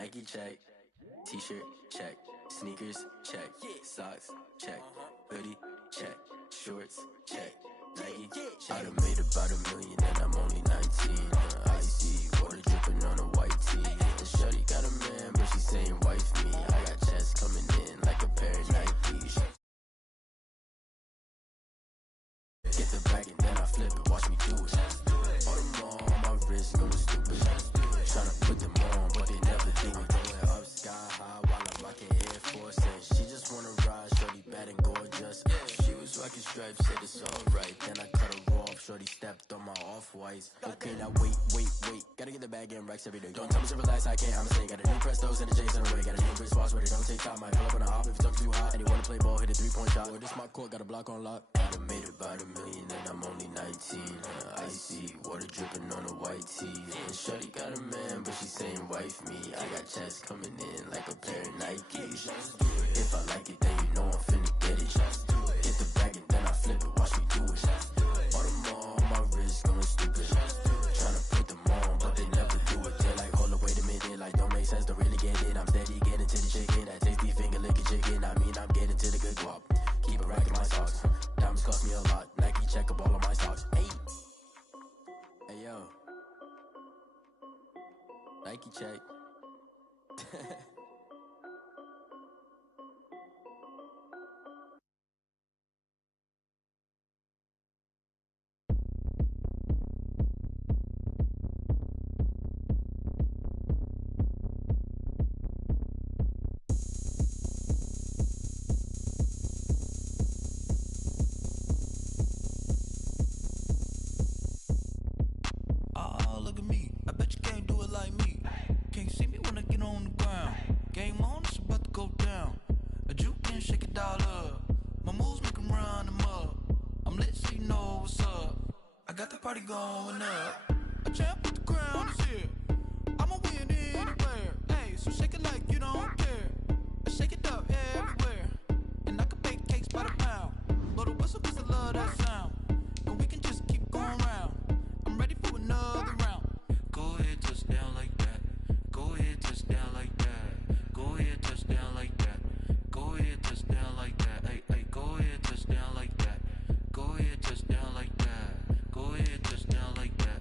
Nike check, t-shirt check, sneakers check, socks check, hoodie check, shorts check, Nike check. I done made about $1 million and I'm only 19. Icy water dripping on a white tee. And shorty got a man, but she saying wife me. I got checks coming in like a pair of Nikes. Get the bag and then I flip it, watch me do it. All them on my wrist going stupid. Tryna put them on, but they never do it. Going up sky high while I'm rocking Air Force. And she just wanna ride, shorty bad and gorgeous. She was rocking stripes, said it's alright. Then I cut her off, shorty stepped on my off-whites. Okay, now wait. Gotta get the bag and racks every day. Don't tell me to relax, I can't, I'ma say. Got a new Prestos and a J's in the way. Got a new Chris Foss, but it don't take time. Might pull up on a hop if it talks too hot. And you wanna play ball, hit a 3-point shot. Or this my court, got a block on lock. I done made about $1 million and I'm only 19. Icy water dripping on a white tee. And shorty got a man, but she saying wife me. I got checks coming in like a pair of Nikes. If I like it, then you know I'm finna get it. Hit the bag and then I flip it, watch me do it. All them on my wrist going stupid. Tryna put them on, but they never do it. They're like, hold up, wait a minute, like don't make sense, don't really get it. I'm steady getting to the chicken, that tasty finger licking chicken. I mean, I'm getting to the good guap. Keep a rack in my socks. Diamonds cost me a lot. Nike check up all of my socks. Hey yo, Nike check. Party going up. A champ with the crown is here. I'ma win anywhere. Hey, so shake it like you don't care. I shake it up everywhere. And I can bake cakes by the pound. Blow the whistle 'cause I love that sound. And we can just keep going round. I'm ready for another round. Go ahead, touch down like that. Go ahead, touch down like that. Go ahead, touch down like that. Go ahead, touch down like that. Hey, go ahead, touch down like that. Go ahead, touch down like that. Go ahead, touch down like that.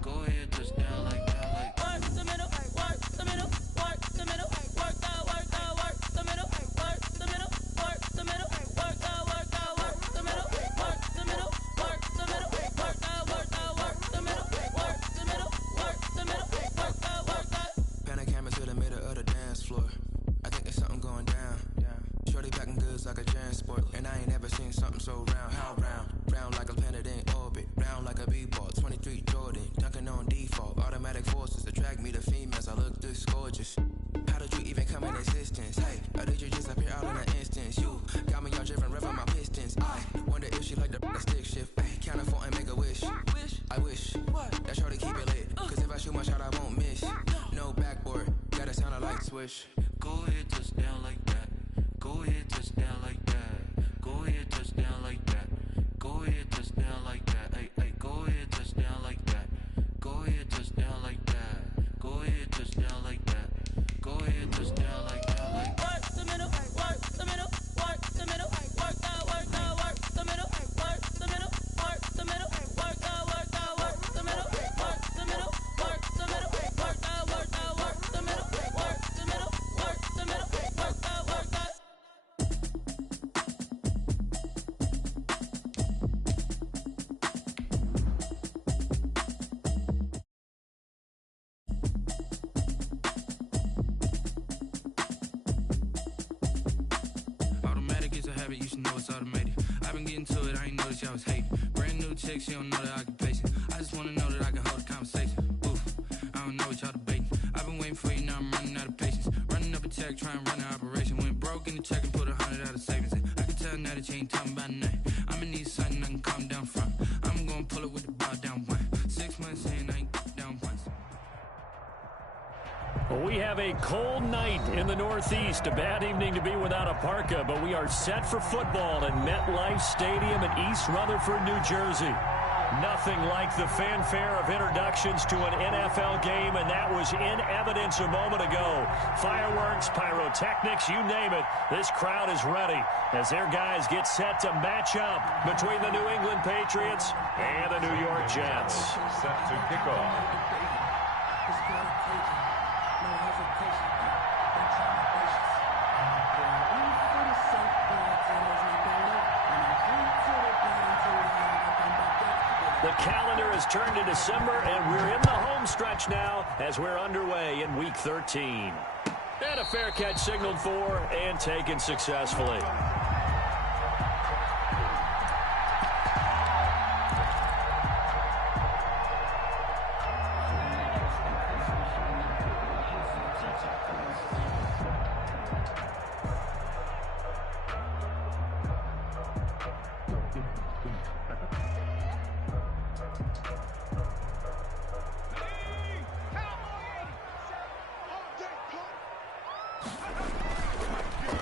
Go ahead, touch down like that. Like work the middle, work the middle, work the middle, work that, work the middle, work the middle, work the middle, work that, work the middle, work the middle, work the middle, work that, work the middle, work the middle, work the middle, work that. Pan a camera to the middle of the dance floor. I think there's something going down. Shorty packing goods like a transport, and I ain't ever seen something so round. How round? Round like a planet in orbit, round like a b-ball. 23 Jordan, dunking on default. Automatic forces attract me to females. I look this gorgeous. How did you even come in existence? Hey, or did you just appear out in an instance? You got me all driven, revving my pistons. I wonder if she like the stick shift. Hey, count it 4 and make a wish. I wish that shorty keep it lit. 'Cause if I shoot my shot, I won't miss. No backboard, gotta sound a light swish. Go ahead, touch down like that. Go ahead, touch down like that. Go ahead, touch down like that. Go ahead, touch down like that. Hey, go ahead, touch down like that. Go ahead, touch down like that. Go ahead, touch down like that. Go ahead, touch down like that. Like work the middle, work the middle, work the middle, work that, work the middle, work the middle, work the middle, work that, work the middle, work the middle, work the middle, work that, work the middle, work the middle, work the middle, work that, work that. You should know it's automated. I've been getting to it, I ain't noticed y'all was hating. Brand new chick, she don't know the occupation. I just wanna know that I can hold a conversation. Oof, I don't know what y'all debating. I've been waiting for you, now I'm running out of patience. Running up a check, trying to run an operation. Went broke in the check and put 100 out of savings in. I can tell now that you ain't talking about nothing. I'ma need something I can calm down from. I'm gonna pull it with the bow down one. 6 months in, I ain't down once. Well, we have a cold night in the Northeast. A bad evening to be without a parka, but we are set for football at MetLife Stadium in East Rutherford, New Jersey. Nothing like the fanfare of introductions to an NFL game, and that was in evidence a moment ago. Fireworks, pyrotechnics, you name it. This crowd is ready as their guys get set to match up between the New England Patriots and the New York Jets. Set to kick off. The calendar has turned to December, and we're in the home stretch now as we're underway in Week 13. And a fair catch signaled for and taken successfully.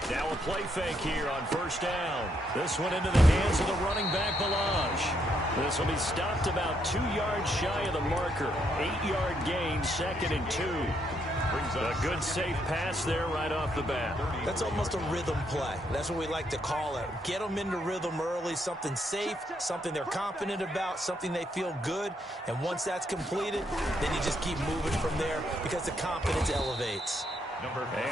Now a play fake here on first down. This one into the hands of the running back, Balaj. This will be stopped about 2 yards shy of the marker. 8-yard gain, 2nd and 2. A good safe pass there right off the bat. That's almost a rhythm play. That's what we like to call it. Get them into rhythm early, something safe, something they're confident about, something they feel good. And once that's completed, then you just keep moving from there because the confidence elevates.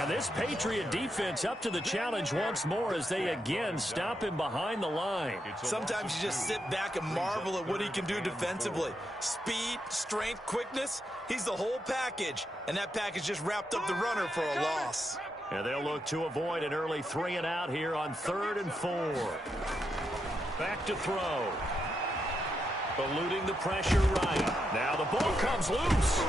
And this Patriot defense up to the challenge once more as they again stop him behind the line. Sometimes you just sit back and marvel at what he can do defensively. Speed, strength, quickness, he's the whole package. And that package just wrapped up the runner for a loss. And they'll look to avoid an early 3 and out here on 3rd and 4. Back to throw. Eluding the pressure right. Now the ball comes loose.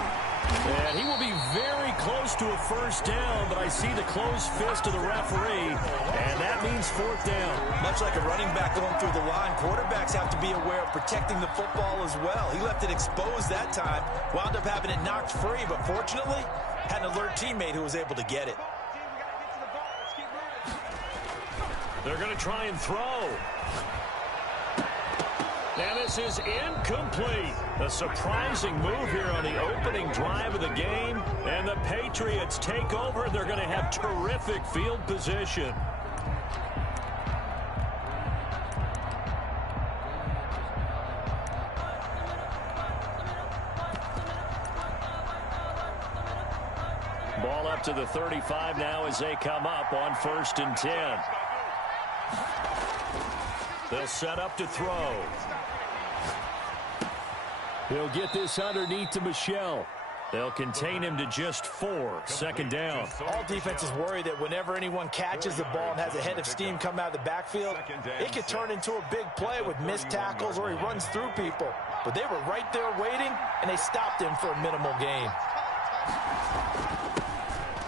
And he will be very close to a first down, but I see the closed fist of the referee, and that means 4th down. Much like a running back going through the line, quarterbacks have to be aware of protecting the football as well. He left it exposed that time, wound up having it knocked free, but fortunately, had an alert teammate who was able to get it. They're going to try and throw. And this is incomplete. A surprising move here on the opening drive of the game. And the Patriots take over. They're going to have terrific field position. Ball up to the 35 now as they come up on 1st and 10. They'll set up to throw. He'll get this underneath to Michel. They'll contain him to just 4, 2nd down. All defenses worry that whenever anyone catches the ball and has a head of steam come out of the backfield, it could turn into a big play with missed tackles or he runs through people. But they were right there waiting, and they stopped him for a minimal gain.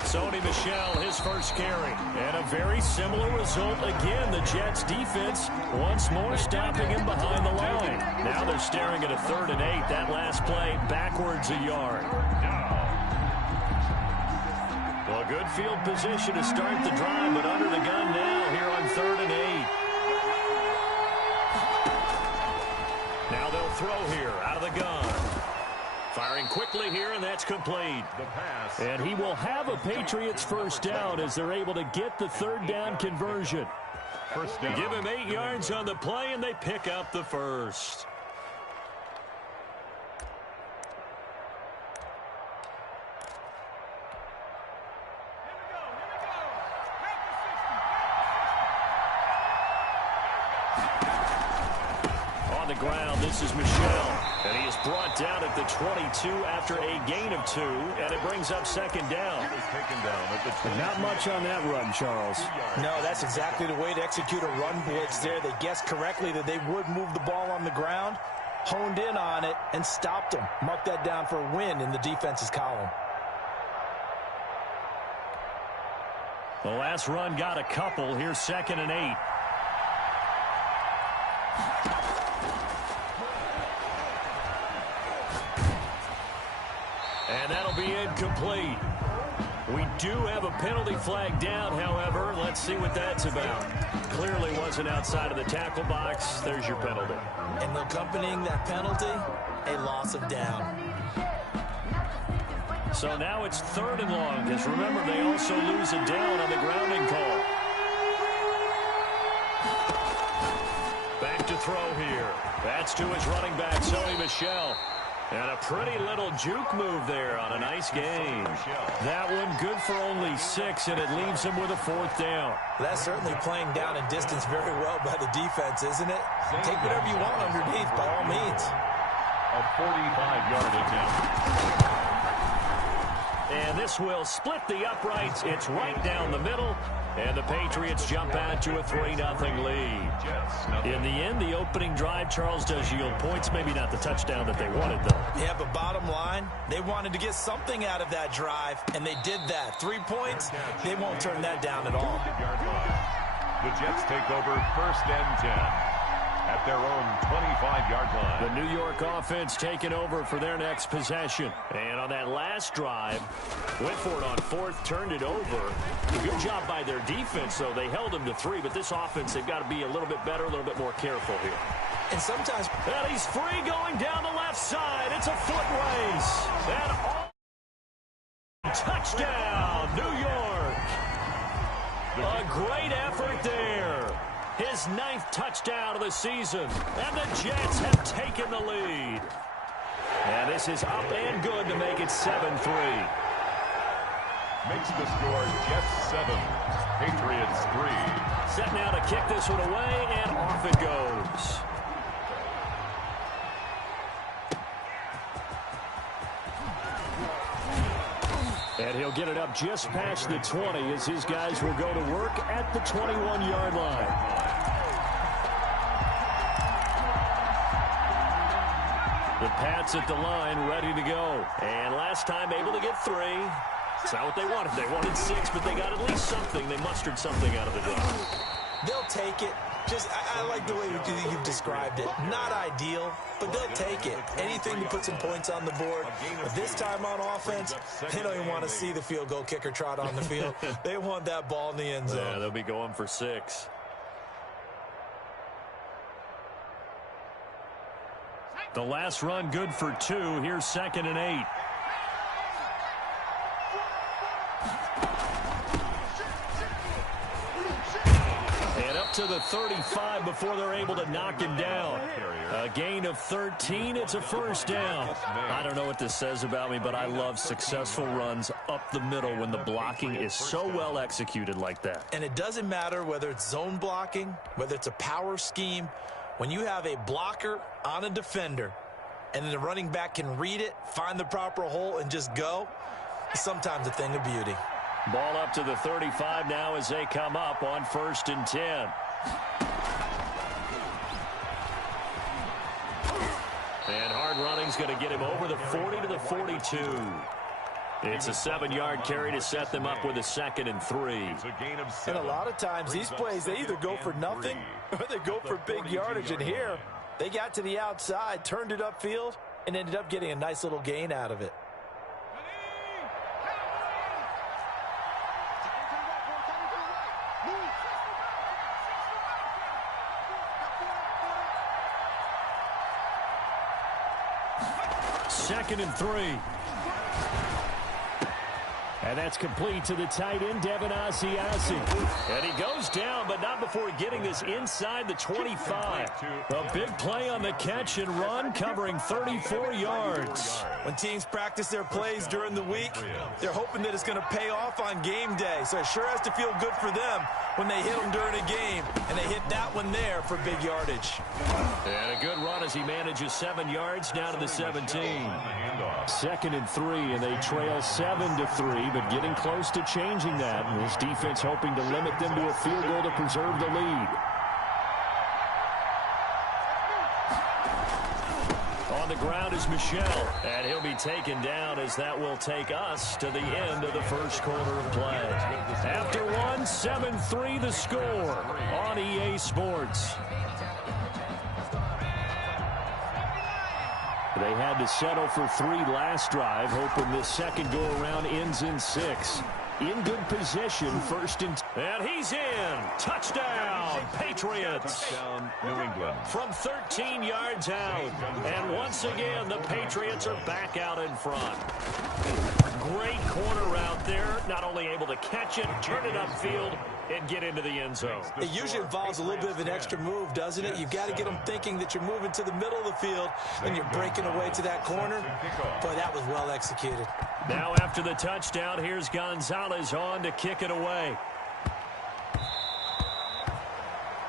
Sony Michel, his first carry. And a very similar result again. The Jets defense once more stopping him behind the line. Now they're staring at a 3rd and 8. That last play backwards a yard. Well, good field position to start the drive, but under the gun now here on 3rd and 8. Now they'll throw here out of the gun. Firing quickly here, and that's complete. And he will have a Patriots first down as they're able to get the 3rd down conversion. Give him 8 yards on the play, and they pick up the first. On the ground, this is Michel. And he is brought down at the 22 after a gain of 2, and it brings up 2nd down. Not much on that run, Charles. No, that's exactly the way to execute a run blitz there. They guessed correctly that they would move the ball on the ground, honed in on it, and stopped them. Mark that down for a win in the defense's column. The last run got a couple. Here's 2nd and 8. And that'll be incomplete. We do have a penalty flag down, however. Let's see what that's about. Clearly wasn't outside of the tackle box. There's your penalty. And accompanying that penalty, a loss of down. So now it's 3rd and long, because remember, they also lose a down on the grounding call. Back to throw here. That's to his running back, Sony Michel. And a pretty little juke move there on a nice gain. That one good for only 6, and it leaves him with a 4th down. That's certainly playing down and distance very well by the defense, isn't it? Take whatever you want underneath, by all means. A 45-yard attempt. And this will split the uprights. It's right down the middle. And the Patriots jump out to a 3-0 lead. In the end, the opening drive, Charles, does yield points. Maybe not the touchdown that they wanted, though. Yeah, but bottom line, they wanted to get something out of that drive, and they did that. 3 points, they won't turn that down at all. The Jets take over 1st and 10 at their own 25-yard line. The New York offense taking over for their next possession. And on that last drive, went for it on 4th, turned it over. Good job by their defense, though. They held them to 3, but this offense, they've got to be a little bit better, a little bit more careful here. And sometimes... And he's free going down the left side. It's a foot race. And all... Touchdown, New York. A great effort there. His 9th touchdown of the season. And the Jets have taken the lead. And this is up and good to make it 7-3. Makes the score Jets 7, Patriots 3. Set now to kick this one away, and off it goes. And he'll get it up just past the 20 as his guys will go to work at the 21-yard line. The Pats at the line, ready to go. And last time able to get 3. It's not what they wanted. They wanted 6, but they got at least something. They mustered something out of the drive. They'll take it. I like the way you've described it. Not ideal, but they'll take it. Anything to put some points on the board. But this time on offense, they don't even want to see the field goal kicker trot on the field. They want that ball in the end zone. Yeah, they'll be going for 6. The last run good for 2. Here's 2nd and 8. And up to the 35 before they're able to knock him down. A gain of 13. It's a 1st down. I don't know what this says about me, but I love successful runs up the middle when the blocking is so well executed like that. And it doesn't matter whether it's zone blocking, whether it's a power scheme. When you have a blocker on a defender and then the running back can read it, find the proper hole, and just go, it's sometimes a thing of beauty. Ball up to the 35 now as they come up on 1st and 10. And hard running's going to get him over the 40 to the 42. It's a 7-yard carry to set them up with a 2nd and 3. And a lot of times these plays, they either go for nothing or they go for big yardage. And here, they got to the outside, turned it upfield, and ended up getting a nice little gain out of it. Second and 3. And that's complete to the tight end, Devin Asiasi. And he goes down, but not before getting this inside the 25. A big play on the catch and run, covering 34 yards. When teams practice their plays during the week, they're hoping that it's going to pay off on game day. So it sure has to feel good for them when they hit them during a game. And they hit that one there for big yardage. And a good run as he manages 7 yards down to the 17. 2nd and 3, and they trail 7-3, but getting close to changing that. And this defense hoping to limit them to a field goal to preserve the lead. On the ground is Michel, and he'll be taken down as that will take us to the end of the first quarter of play. After one, 7-3 the score on EA Sports. They had to settle for 3 last drive, hoping this second go-around ends in 6. In good position, first and he's in. Touchdown, Patriots. Touchdown, New England. From 13 yards out. And once again, the Patriots are back out in front. Great corner route there. Not only able to catch it, turn it upfield, and get into the end zone. It usually involves a little bit of an extra move, doesn't it? You've got to get them thinking that you're moving to the middle of the field and you're breaking away to that corner. Boy, that was well executed. Now after the touchdown, here's Gonzalez on to kick it away.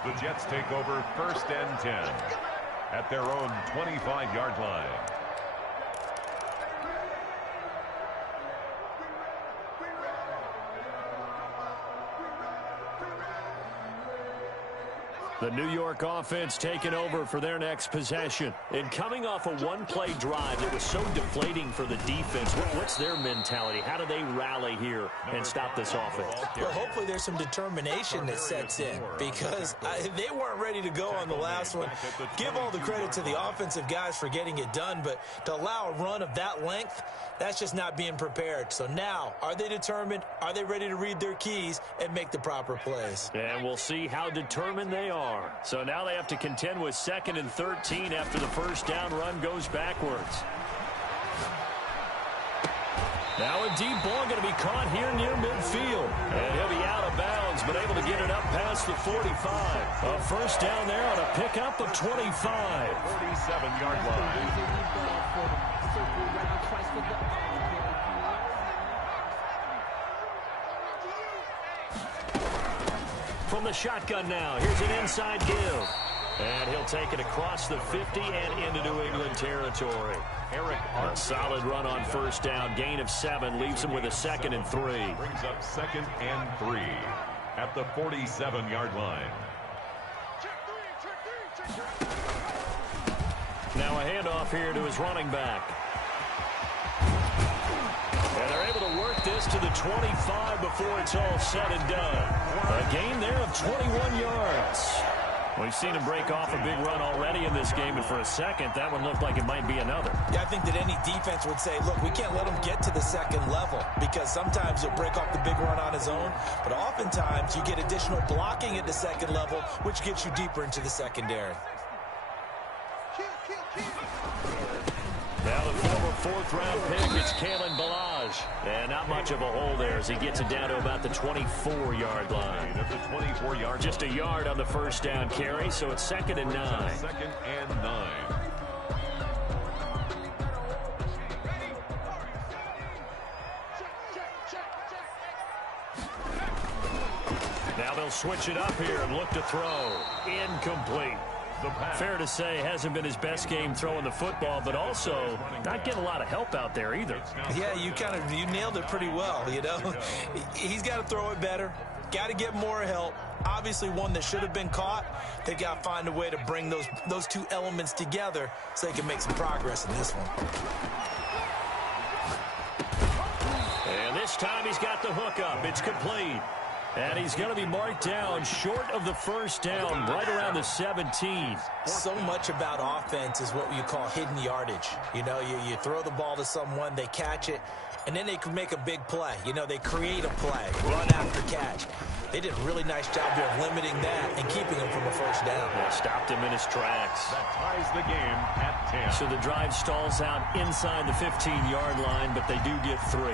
The Jets take over first and 10 at their own 25-yard line. The New York offense taking over for their next possession. And coming off a one-play drive that was so deflating for the defense, what's their mentality? How do they rally here and stop this offense? Well, hopefully there's some determination that sets in because they weren't ready to go on the last one. Give all the credit to the offensive guys for getting it done, but to allow a run of that length, that's just not being prepared. So now, are they determined? Are they ready to read their keys and make the proper plays? And we'll see how determined they are. So now they have to contend with 2nd and 13 after the first down run goes backwards. Now a deep ball going to be caught here near midfield. And he'll be out of bounds, but able to get it up past the 45. A first down there on a pickup of 25. 47-yard line. From the shotgun now, here's an inside give. And he'll take it across the 50 and into New England territory. A solid run on first down, gain of 7, leaves him with a 2nd and 3. Brings up 2nd and 3 at the 47-yard line. Now a handoff here to his running back. And they're able to work this to the 25 before it's all said and done. A gain there of 21 yards. We've seen him break off a big run already in this game, and for a second, that one looked like it might be another. Yeah, I think that any defense would say, look, we can't let him get to the second level because sometimes he'll break off the big run on his own, but oftentimes you get additional blocking at the second level, which gets you deeper into the secondary. Now the former 4th-round pick, it's Kalen Ballage. And not much of a hole there as he gets it down to about the 24-yard line. At the 24-yard Just a yard on the first down carry, so it's 2nd and 9. 2nd and 9. Now they'll switch it up here and look to throw. Incomplete. Fair to say, hasn't been his best game throwing the football, but also not getting a lot of help out there either. Yeah, you nailed it pretty well, you know. He's got to throw it better. Got to get more help. Obviously one that should have been caught. They've got to find a way to bring those two elements together so they can make some progress in this one. And this time he's got the hook up. It's complete. And he's going to be marked down short of the first down, right around the 17. So much about offense is what you call hidden yardage. You know, you throw the ball to someone, they catch it, and then they can make a big play. You know, they create a play, run after catch. They did a really nice job here of limiting that and keeping him from a first down. Well, stopped him in his tracks. That ties the game at 10. So the drive stalls out inside the 15-yard line, but they do get 3.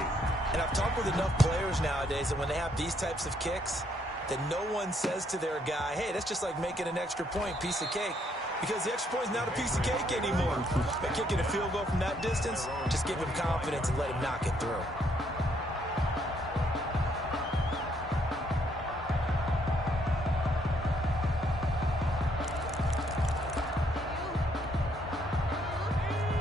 And I've talked with enough players nowadays that when they have these types of kicks, that no one says to their guy, hey, that's just like making an extra point, piece of cake. Because the extra point is not a piece of cake anymore. By kicking a field goal from that distance, just give him confidence and let him knock it through.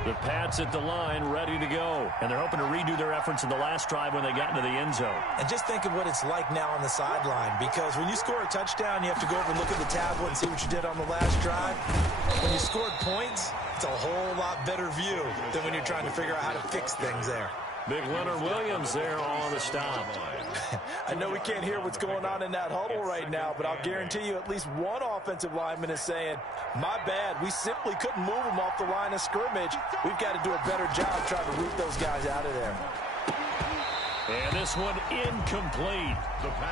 The Pats at the line, ready to go. And they're hoping to redo their efforts in the last drive when they got into the end zone. And just think of what it's like now on the sideline, because when you score a touchdown, you have to go over and look at the tablet and see what you did on the last drive. When you scored points, it's a whole lot better view than when you're trying to figure out how to fix things there. Big Leonard Williams there on the stop. I know we can't hear what's going on in that huddle right now, but I'll guarantee you at least one offensive lineman is saying, my bad, we simply couldn't move them off the line of scrimmage. We've got to do a better job trying to root those guys out of there. And this one incomplete.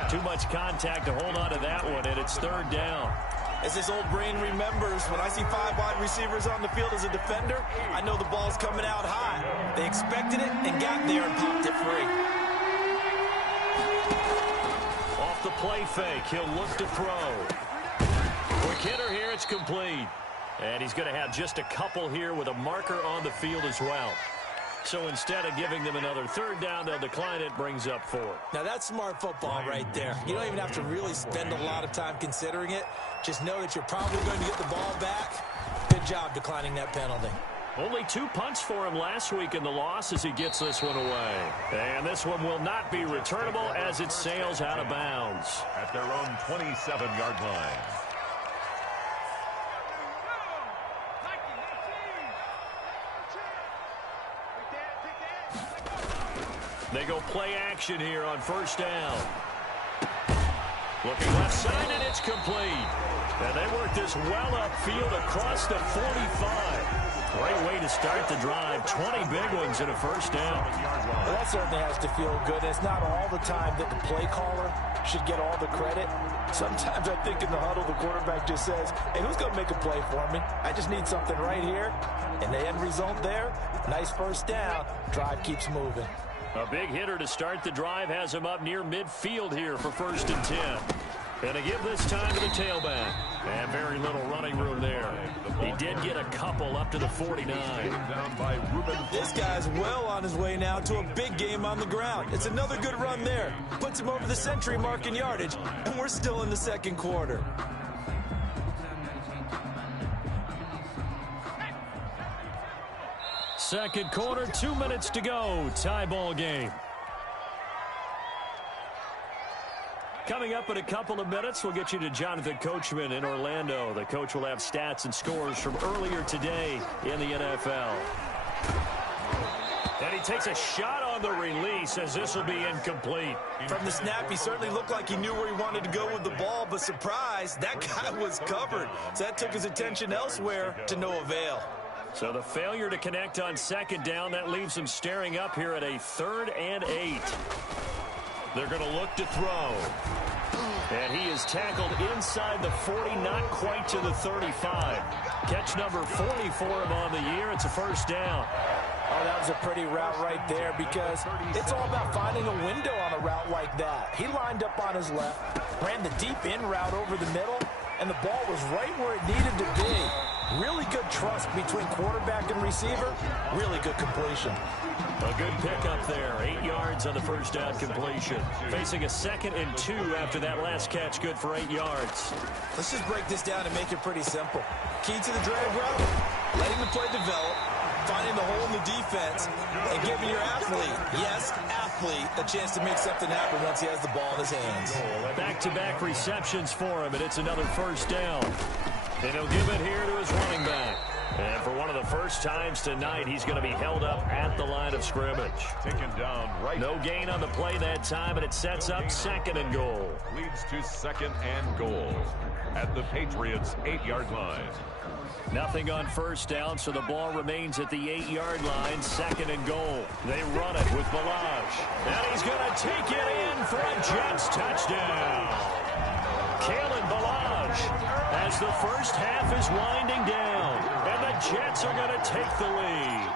Too much contact to hold on to that one, and it's third down. As this old brain remembers, when I see 5 wide receivers on the field as a defender, I know the ball's coming out high. They expected it and got there and popped it free. Off the play fake, he'll look to throw. Quick hitter here, it's complete. And he's going to have just a couple here with a marker on the field as well. So instead of giving them another third down, they'll decline it, brings up 4. Now that's smart football right there. You don't even have to really spend a lot of time considering it. Just know that you're probably going to get the ball back. Good job declining that penalty. Only 2 punts for him last week in the loss as he gets this one away. And this one will not be returnable as it sails out of bounds. At their own 27-yard line. They go play action here on first down. Looking left side, and it's complete. And they work this well upfield across the 45. Great way to start the drive. 20 big ones in a first down. Well, that certainly has to feel good. And it's not all the time that the play caller should get all the credit. Sometimes I think in the huddle, the quarterback just says, hey, who's going to make a play for me? I just need something right here. And the end result there, nice first down. Drive keeps moving. A big hitter to start the drive has him up near midfield here for 1st and 10. And to give this time to the tailback. And very little running room there. He did get a couple up to the 49. This guy's well on his way now to a big game on the ground. It's another good run there. Puts him over the century mark in yardage. And we're still in the second quarter. Second quarter, 2 minutes to go. Tie ball game. Coming up in a couple of minutes, we'll get you to Jonathan Coachman in Orlando. The coach will have stats and scores from earlier today in the NFL. And he takes a shot on the release as this will be incomplete. From the snap, he certainly looked like he knew where he wanted to go with the ball, but surprise, that guy was covered. So that took his attention elsewhere to no avail. So the failure to connect on second down, that leaves him staring up here at a 3rd and 8. They're going to look to throw. And he is tackled inside the 40, not quite to the 35. Catch number 40 for him on the year. It's a first down. Oh, that was a pretty route right there because it's all about finding a window on a route like that. He lined up on his left, ran the deep in route over the middle, and the ball was right where it needed to be. Really good trust between quarterback and receiver. Really good completion. A good pickup there. 8 yards on the first down completion. Facing a 2nd and 2 after that last catch. Good for 8 yards. Let's just break this down and make it pretty simple. Key to the drag route, letting the play develop, finding the hole in the defense, and giving your athlete, yes, athlete, a chance to make something happen once he has the ball in his hands. Back-to-back receptions for him, and it's another first down. And he'll give it here to his running back. And for one of the first times tonight, he's going to be held up at the line of scrimmage. Taken down right. No gain on the play that time, and it sets up 2nd and goal. Leads to 2nd and goal at the Patriots' 8-yard line. Nothing on first down, so the ball remains at the 8-yard line. 2nd and goal. They run it with Balaj. And he's going to take it in for a Jets touchdown. Kalen Balaj, as the first half is winding down, and the Jets are going to take the lead.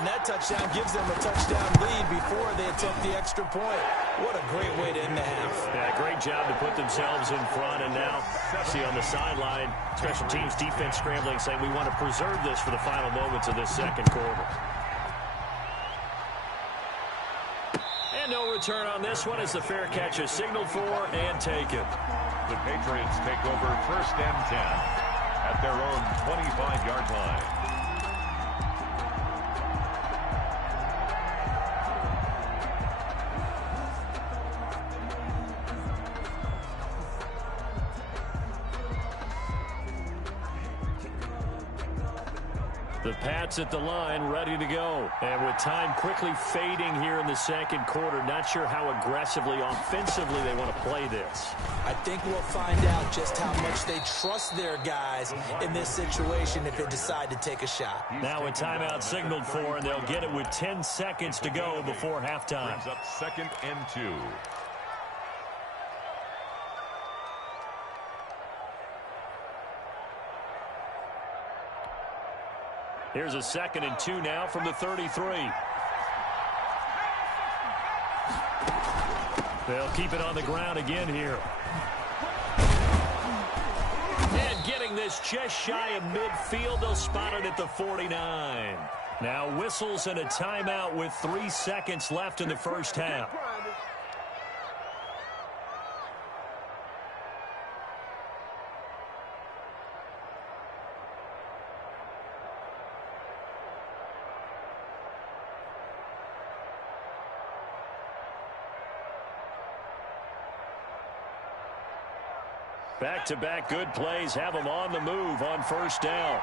And that touchdown gives them a touchdown lead before they attempt the extra point. What a great way to end the half. Yeah, great job to put themselves in front, and now see on the sideline, special teams defense scrambling, saying we want to preserve this for the final moments of this second quarter. And no return on this one as the fair catch is signaled for and taken. The Patriots take over 1st and 10 at their own 25-yard line. The Pats at the line, ready to go. And with time quickly fading here in the second quarter, not sure how aggressively, offensively they want to play this. I think we'll find out just how much they trust their guys in this situation if they decide to take a shot. Now a timeout signaled for, and they'll get it with 10 seconds to go before halftime. Brings up 2nd and 2. Here's a 2nd and 2 now from the 33. They'll keep it on the ground again here. And getting this just shy of midfield, they'll spot it at the 49. Now whistles and a timeout with 3 seconds left in the first half. Back-to-back good plays have them on the move on first down.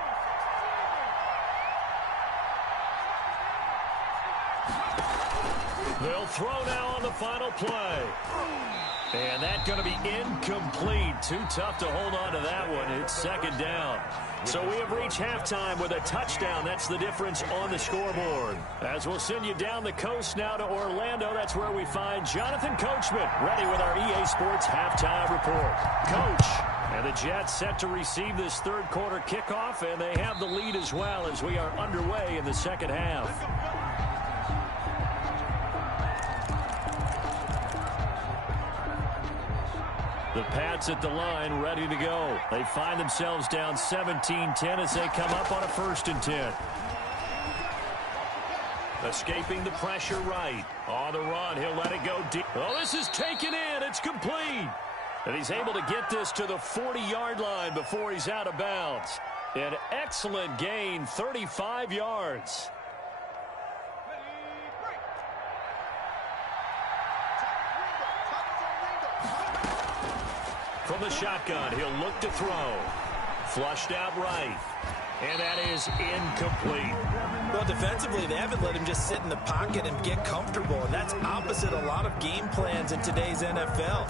They'll throw now on the final play. And that's going to be incomplete. Too tough to hold on to that one. It's 2nd down. So we have reached halftime with a touchdown. That's the difference on the scoreboard. As we'll send you down the coast now to Orlando, that's where we find Jonathan Coachman, ready with our EA Sports halftime report. Coach, and the Jets set to receive this third quarter kickoff, and they have the lead as well as we are underway in the second half. The Pats at the line, ready to go. They find themselves down 17-10 as they come up on a 1st and 10. Escaping the pressure right. On the run, he'll let it go deep. Oh, this is taken in. It's complete. And he's able to get this to the 40-yard line before he's out of bounds. An excellent gain, 35 yards. From the shotgun, he'll look to throw. Flushed out right. And that is incomplete. Well, defensively, they haven't let him just sit in the pocket and get comfortable, and that's opposite a lot of game plans in today's NFL.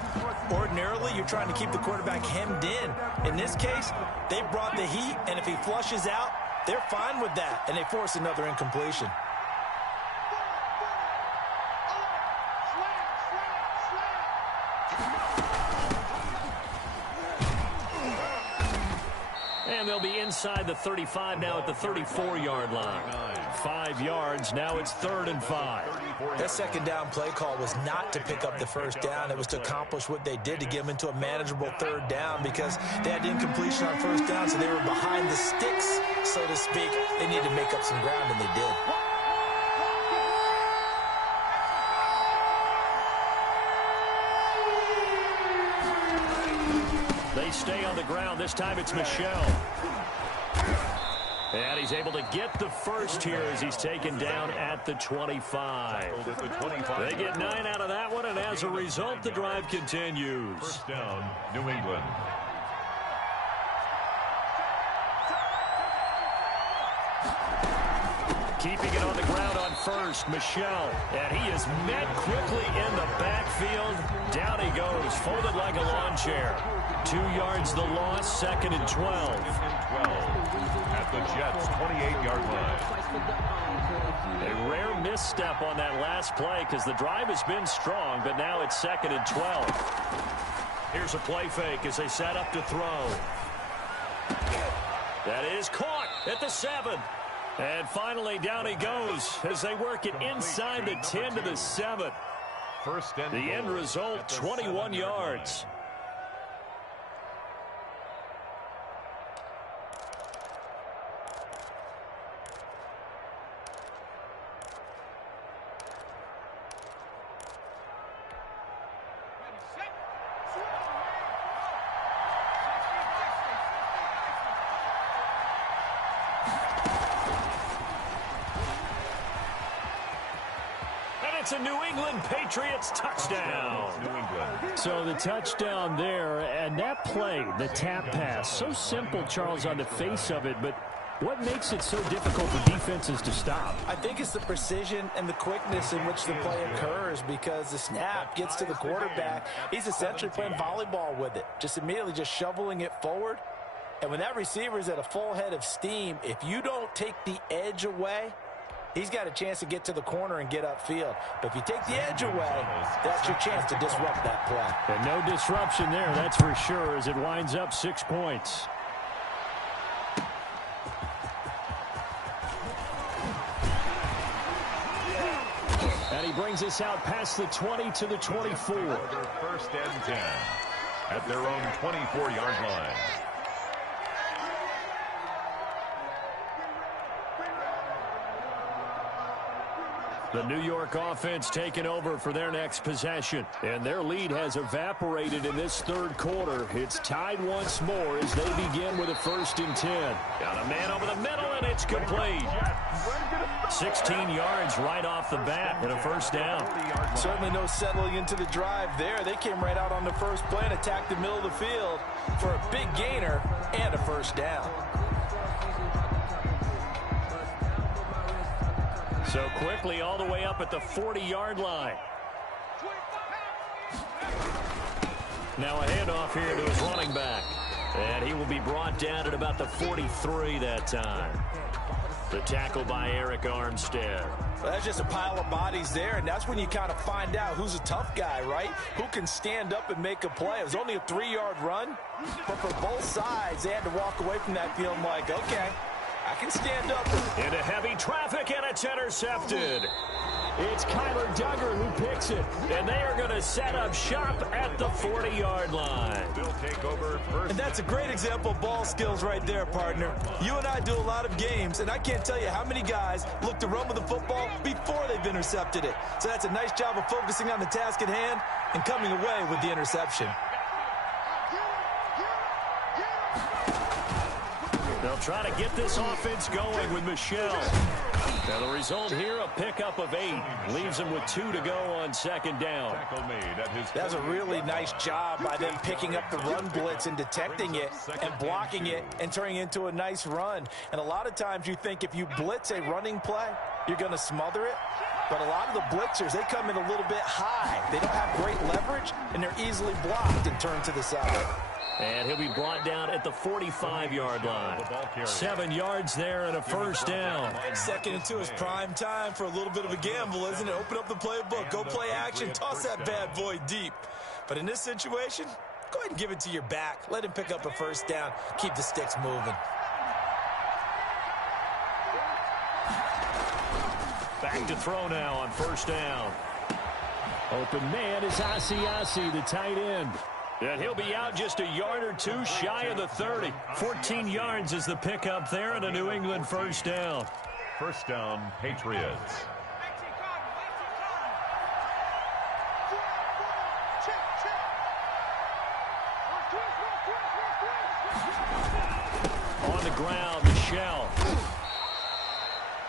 Ordinarily, you're trying to keep the quarterback hemmed in. In this case, they brought the heat, and if he flushes out, they're fine with that, and they force another incompletion. And they'll be inside the 35 now at the 34-yard line. 5 yards. Now it's 3rd and 5. That second down play call was not to pick up the first down. It was to accomplish what they did to get them into a manageable 3rd down because they had incompletion on first down, so they were behind the sticks, so to speak. They needed to make up some ground, and they did. They stay on the ground. This time it's Michel. And he's able to get the first here as he's taken down at the 25. They get 9 out of that one, and as a result, the drive continues. First down, New England. Keeping it on the ground on first, Michel. And he is met quickly in the backfield. Down he goes, folded like a lawn chair. 2 yards the loss, 2nd and 12. At the Jets' 28-yard line. A rare misstep on that last play because the drive has been strong, but now it's 2nd and 12. Here's a play fake as they set up to throw. That is caught at the 7. And finally, down he goes as they work it inside the 10 to the 7. First and the end result, 21 yards. It's a New England Patriots touchdown. So the touchdown there, and that play, the tap pass, so simple, Charles, on the face of it, but What makes it so difficult for defenses to stop? I think it's the precision and the quickness in which the play occurs, because the snap gets to the quarterback. He's essentially playing volleyball with it, just immediately just shoveling it forward. And when that receiver is at a full head of steam, if you don't take the edge away, he's got a chance to get to the corner and get upfield. But if you take the edge away, that's your chance to disrupt that play. And no disruption there, that's for sure, as it winds up 6 points. And he brings us out past the 20 to the 24. First and 10 at their own 24-yard line. The New York offense taking over for their next possession. And their lead has evaporated in this third quarter. It's tied once more as they begin with a 1st and 10. Got a man over the middle, and it's complete. 16 yards right off the bat and a 1st down. Certainly no settling into the drive there. They came right out on the first play and attacked the middle of the field for a big gainer and a 1st down. So quickly all the way up at the 40-yard line. Now a handoff here to his running back. And he will be brought down at about the 43 that time. The tackle by Eric Armstead. Well, that's just a pile of bodies there, and that's when you kind of find out who's a tough guy, right? Who can stand up and make a play. It was only a 3-yard run, but for both sides, they had to walk away from that feeling like, okay, I can stand up. Into heavy traffic, and it's intercepted. It's Kyler Duggar who picks it. And they are going to set up shop at the 40-yard line. They'll take over first. And that's a great example of ball skills right there, partner. You and I do a lot of games, and I can't tell you how many guys look to run with the football before they've intercepted it. So that's a nice job of focusing on the task at hand and coming away with the interception. They'll try to get this offense going with Michel. Now the result here, a pickup of 8. Leaves them with 2 to go on 2nd down. That's a really nice job by them picking up the run blitz and detecting it and blocking it and turning it into a nice run. And a lot of times you think if you blitz a running play, you're going to smother it. But a lot of the blitzers, they come in a little bit high. They don't have great leverage, and they're easily blocked and turned to the side. And he'll be brought down at the 45-yard line. 7 yards there and a 1st down. 2nd and 2 is prime time for a little bit of a gamble, isn't it? Open up the playbook, go play action, toss that bad boy deep. But in this situation, go ahead and give it to your back. Let him pick up a 1st down. Keep the sticks moving. Back to throw now on 1st down. Open man is Asiasi, the tight end. And he'll be out just a yard or 2 shy of the 30. 14 yards is the pickup there and a New England 1st down. 1st down, Patriots. On the ground, Michel.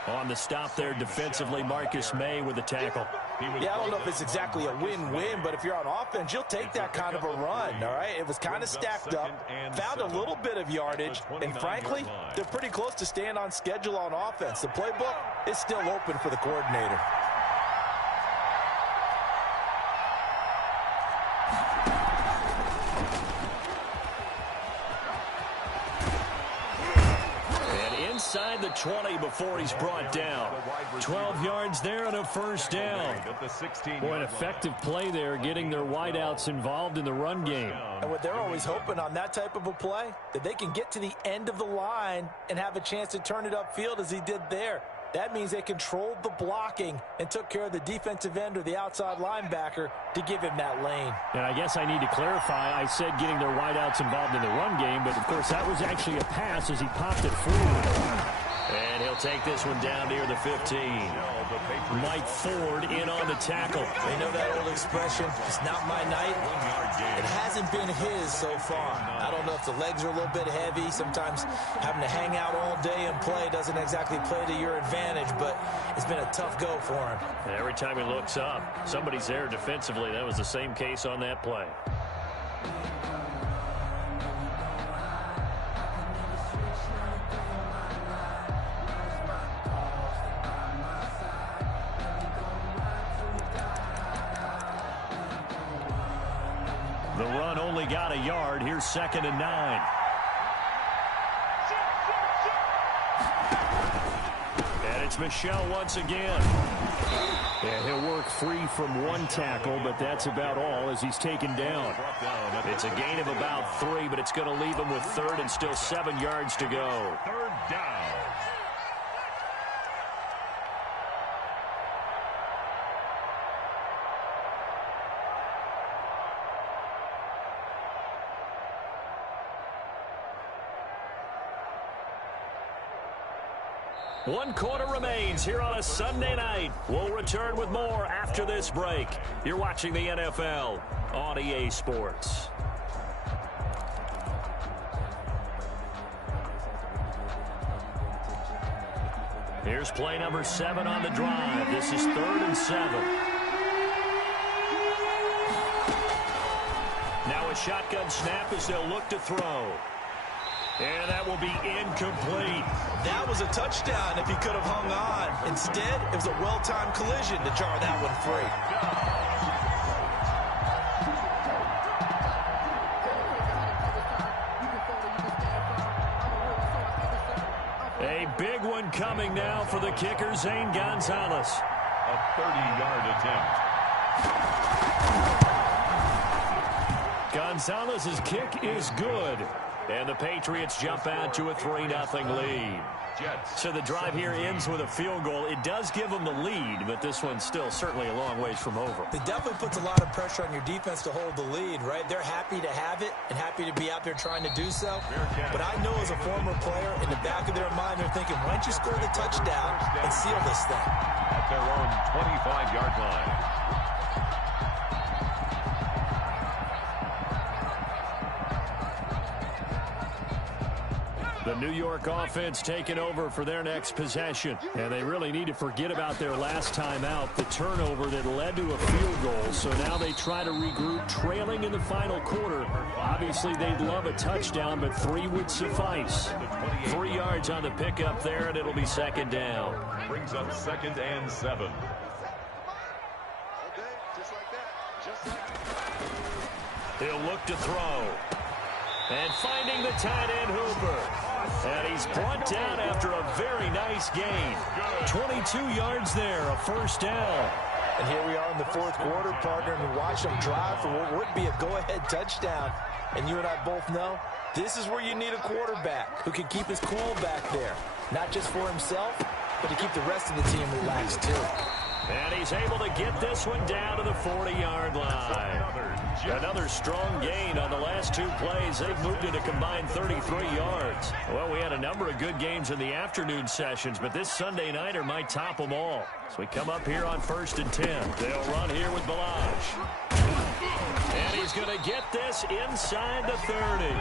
On the stop there defensively, Marcus May with the tackle. Yeah, I don't know if it's exactly a win-win, but if you're on offense, you'll take that kind of a run, all right? It was kind of stacked up, found a little bit of yardage, and frankly, they're pretty close to staying on schedule on offense. The playbook is still open for the coordinator. Inside the 20 before he's brought down. 12 yards there and a 1st down. Boy, an effective play there, getting their wideouts involved in the run game. And what they're always hoping on that type of a play, that they can get to the end of the line and have a chance to turn it upfield as he did there. That means they controlled the blocking and took care of the defensive end or the outside linebacker to give him that lane. And I guess I need to clarify, I said getting their wideouts involved in the run game, but of course that was actually a pass as he popped it forward. And he'll take this one down near the 15. Mike Ford in on the tackle. They know that old expression, it's not my night. It hasn't been his so far. I don't know if the legs are a little bit heavy. Sometimes having to hang out all day and play doesn't exactly play to your advantage, but it's been a tough go for him. And every time he looks up, somebody's there defensively. That was the same case on that play. The run only got a yard. Here's 2nd and 9. And it's Michel once again. Yeah, he'll work free from one tackle, but that's about all as he's taken down. It's a gain of about 3, but it's going to leave him with 3rd and still 7 yards to go. 3rd down. One quarter remains here on a Sunday night. We'll return with more after this break. You're watching the NFL on EA Sports. Here's play number 7 on the drive. This is 3rd and 7. Now a shotgun snap as they'll look to throw. And that will be incomplete. That was a touchdown if he could have hung on. Instead, it was a well-timed collision to jar that one free. A big one coming now for the kicker, Zane Gonzalez. A 30-yard attempt. Gonzalez's kick is good. And the Patriots jump out to a 3-0 lead. So the drive here ends with a field goal. It does give them the lead, but this one's still certainly a long ways from over. It definitely puts a lot of pressure on your defense to hold the lead, right? They're happy to have it and happy to be out there trying to do so. But I know as a former player, in the back of their mind, they're thinking, why don't you score the touchdown and seal this thing? At their own 25-yard line. The New York offense taking over for their next possession. And they really need to forget about their last time out, the turnover that led to a field goal. So now they try to regroup, trailing in the final quarter. Obviously, they'd love a touchdown, but 3 would suffice. 3 yards on the pickup there, and it'll be 2nd down. Brings up 2nd and 7. He'll look to throw. And finding the tight end Hooper. And he's brought down after a very nice gain. 22 yards there, a 1st down. And here we are in the 4th quarter, partner, and we watch them drive for what would be a go-ahead touchdown. And you and I both know this is where you need a quarterback who can keep his cool back there. Not just for himself, but to keep the rest of the team relaxed too. And he's able to get this one down to the 40-yard line. Another strong gain on the last 2 plays. They've moved it a combined 33 yards. Well, we had a number of good games in the afternoon sessions, but this Sunday nighter might top them all. So we come up here on 1st and 10. They'll run here with Balaj. And he's going to get this inside the 30.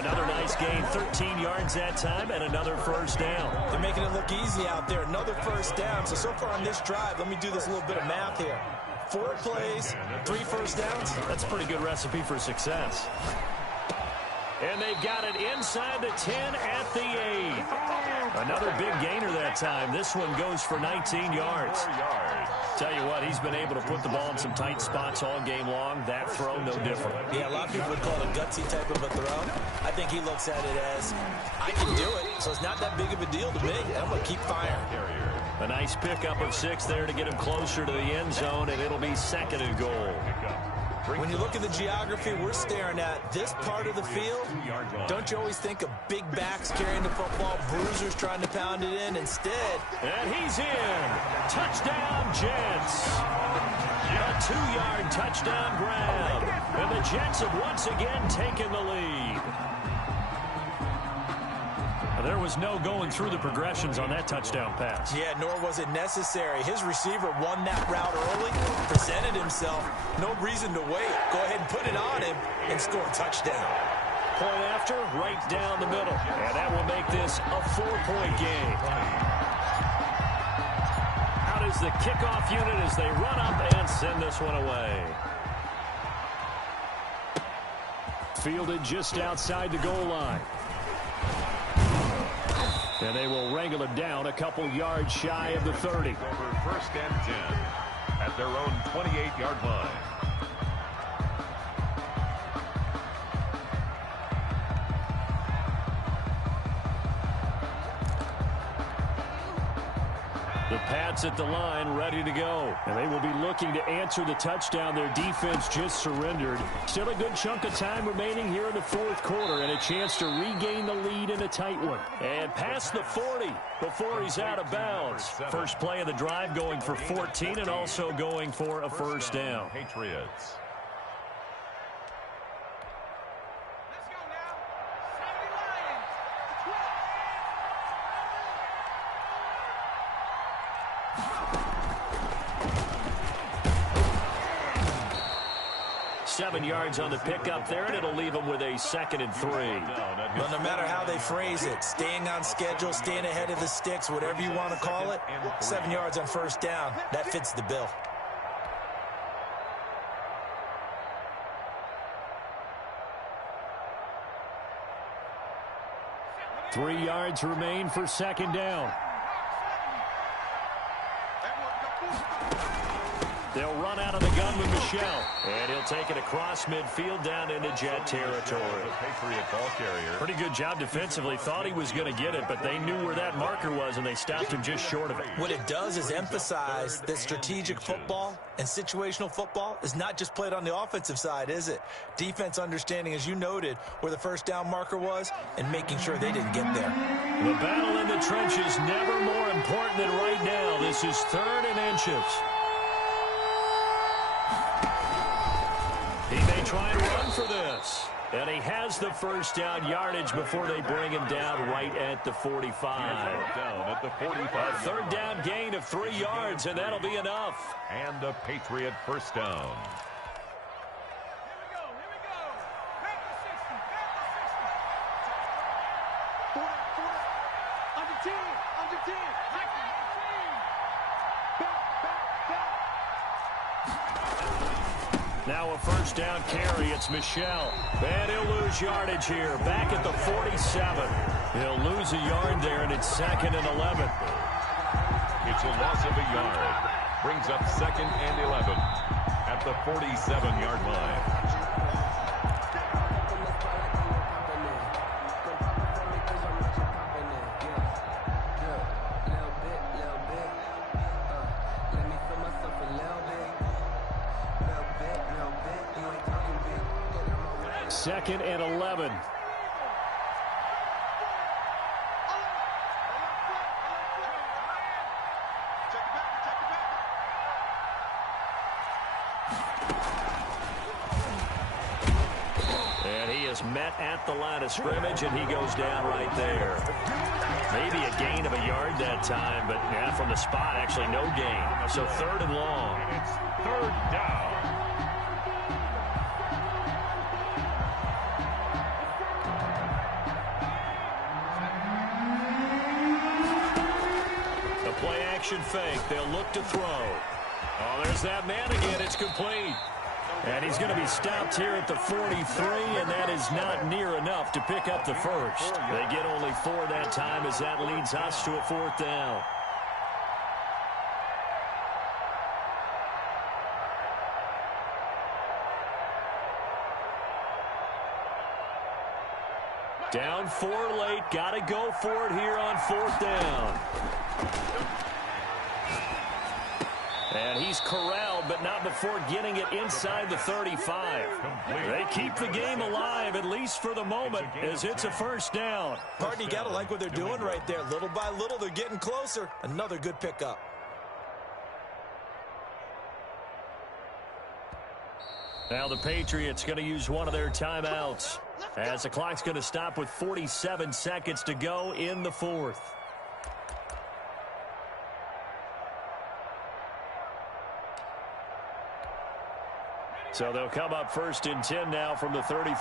Another nice gain, 13 yards that time, and another 1st down. They're making it look easy out there. Another 1st down. So far on this drive, let me do this little bit of math here. 4 plays, 3 1st downs. That's a pretty good recipe for success. And they've got it inside the 10 at the 8. Another big gainer that time. This one goes for 19 yards. Tell you what, he's been able to put the ball in some tight spots all game long. That throw, no different. Yeah, a lot of people would call it a gutsy type of a throw. I think he looks at it as, I can do it, so it's not that big of a deal to me. I'm going to keep firing. A nice pickup of 6 there to get him closer to the end zone, and it'll be 2nd and goal. When you look at the geography we're staring at, this part of the field, don't you always think of big backs carrying the football, bruisers trying to pound it in? Instead, and he's in. Touchdown, Jets. A 2-yard touchdown grab. And the Jets have once again taken the lead. There was no going through the progressions on that touchdown pass. Yeah, nor was it necessary. His receiver won that route early, presented himself. No reason to wait. Go ahead and put it on him and score a touchdown. Point after, right down the middle. And that will make this a 4-point game. Out is the kickoff unit as they run up and send this one away. Fielded just outside the goal line. And they will wrangle him down a couple yards shy of the 30. Over 1st and 10 at their own 28-yard line. Jets at the line, ready to go. And they will be looking to answer the touchdown their defense just surrendered. Still a good chunk of time remaining here in the fourth quarter and a chance to regain the lead in a tight one. And past the 40 before he's out of bounds. First play of the drive going for 14 and also going for a first down. Patriots. Seven yards on the pickup there, and it'll leave them with a 2nd and 3. But no matter how they phrase it, staying on schedule, staying ahead of the sticks, whatever you want to call it, 7 yards on first down, that fits the bill. Three yards remain for second down. They'll run out of the gun with Michelle. And he'll take it across midfield down into Jet territory. Patriot ball carrier. Pretty good job defensively. Thought he was going to get it, but they knew where that marker was, and they stopped him just short of it. What it does is emphasize that strategic football and situational football is not just played on the offensive side, is it? Defense understanding, as you noted, where the first down marker was and making sure they didn't get there. The battle in the trenches never more important than right now. This is 3rd and inches. He may try and run for this. And he has the first down yardage before they bring him down right at the 45. Down at the 45. A third down gain of 3 yards, and that'll be enough. And a Patriot first down. Now a first down carry. It's Michelle. And he'll lose yardage here. Back at the 47. He'll lose a yard there, and it's 2nd and 11. It's a loss of a yard. Brings up 2nd and 11 at the 47-yard line. Second and 11. And he is met at the line of scrimmage, and he goes down right there. Maybe a gain of a yard that time, but yeah, from the spot, actually no gain. So 3rd and long. And it's 3rd down. Action fake. They'll look to throw. Oh, there's that man again. It's complete. And he's going to be stopped here at the 43, and that is not near enough to pick up the first. They get only 4 that time as that leads us to a 4th down. Down 4 late. Got to go for it here on 4th down. And he's corralled, but not before getting it inside the 35. They keep the game alive, at least for the moment, as it's a first down. Partner, you got to like what they're doing right there. Little by little, they're getting closer. Another good pickup. Now the Patriots going to use one of their timeouts, as the clock's going to stop with 47 seconds to go in the 4th. So they'll come up 1st and 10 now from the 33.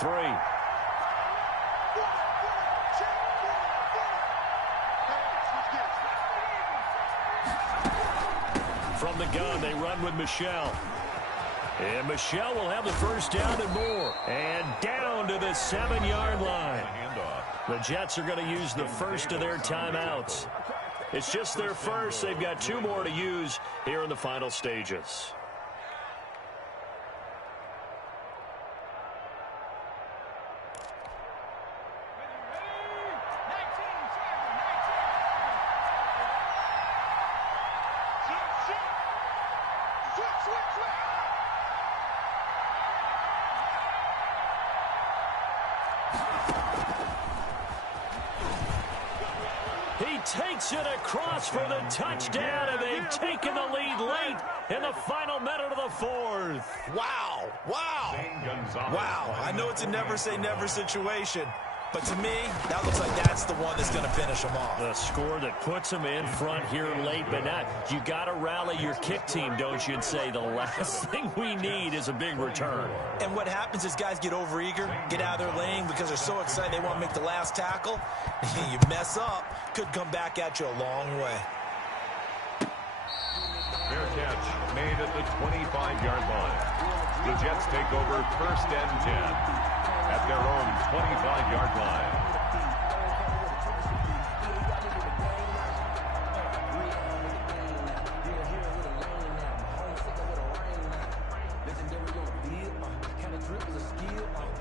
From the gun, they run with Michelle. And Michelle will have the first down and more. And down to the 7-yard line. The Jets are going to use the first of their timeouts. It's just their first. They've got 2 more to use here in the final stages. He takes it across for the touchdown, and they've taken the lead late in the final minute of the fourth. Wow. Wow. Wow. I know it's a never-say-never situation, but to me, that looks like that's the one that's going to finish them off. The score that puts them in front here late, but not. You got to rally your kick team, don't you, and say the last thing we need is a big return. And what happens is guys get overeager, get out of their lane because they're so excited they want to make the last tackle. You mess up, could come back at you a long way. Fair catch made at the 25-yard line. The Jets take over 1st and 10 at their own 25-yard line.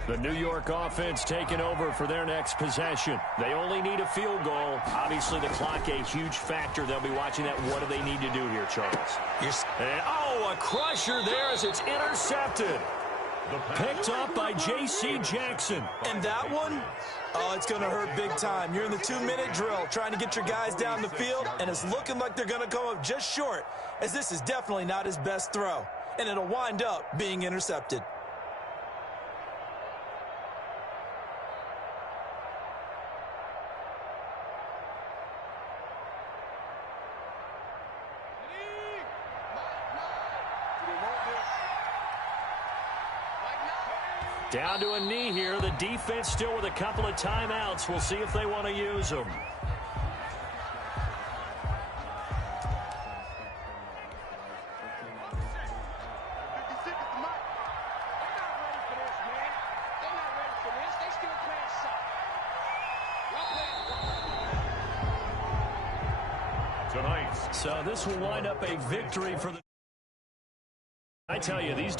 The New York offense taking over for their next possession. They only need a field goal. Obviously, the clock a huge factor. They'll be watching that. What do they need to do here, Charles? And, a crusher there as it's intercepted. Picked up by J.C. Jackson. And that one, it's going to hurt big time. You're in the 2-minute drill trying to get your guys down the field, and it's looking like they're going to come up just short, as this is definitely not his best throw. And it'll wind up being intercepted. Down to a knee here. The defense still with a couple of timeouts. We'll see if they want to use them. So this will wind up a victory for the... I tell you, these